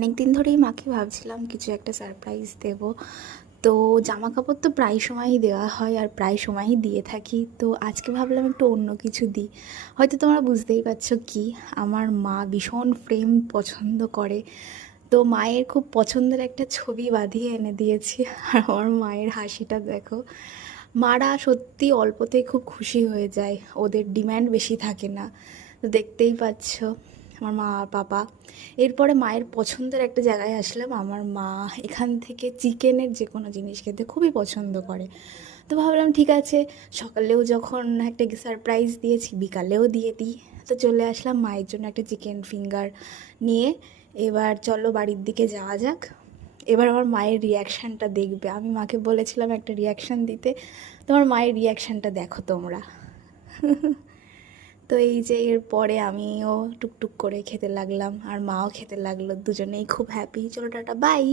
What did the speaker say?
অনেক দিন ধরেই মাকে ভাবছিলাম কিছু একটা সারপ্রাইজ দেব। তো জামা কাপড় তো প্রায় সময়ই দেওয়া হয় আর প্রায় সময়ই দিয়ে থাকি, তো আজকে ভাবলাম একটু অন্য কিছু দিই। হয়তো তোমরা বুঝতেই পারছো কি, আমার মা ভীষণ ফ্রেম পছন্দ করে। তো মায়ের খুব পছন্দের একটা ছবি বাঁধিয়ে এনে দিয়েছি। আর আমার মায়ের হাসিটা দেখো। মারা সত্যি অল্পতেই খুব খুশি হয়ে যায়, ওদের ডিম্যান্ড বেশি থাকে না। তো দেখতেই পাচ্ছ আমার মা আর পাপা। এরপরে মায়ের পছন্দের একটা জায়গায় আসলাম। আমার মা এখান থেকে চিকেনের যে কোনো জিনিস খেতে খুবই পছন্দ করে। তো ভাবলাম ঠিক আছে, সকালেও যখন একটা সারপ্রাইজ দিয়েছি বিকালেও দিয়ে দিই। তো চলে আসলাম মায়ের জন্য একটা চিকেন ফিঙ্গার নিয়ে। এবার চলো বাড়ির দিকে যাওয়া যাক। এবার আমার মায়ের রিয়াকশানটা দেখবে। আমি মাকে বলেছিলাম একটা রিয়াকশান দিতে, তোমার মায়ের রিয়াকশানটা দেখো তোমরা। তো এই যে এরপরে আমিও টুকটুক করে খেতে লাগলাম আর মাও খেতে লাগলো, দুজনেই খুব হ্যাপি। চলো টাটা, বাই।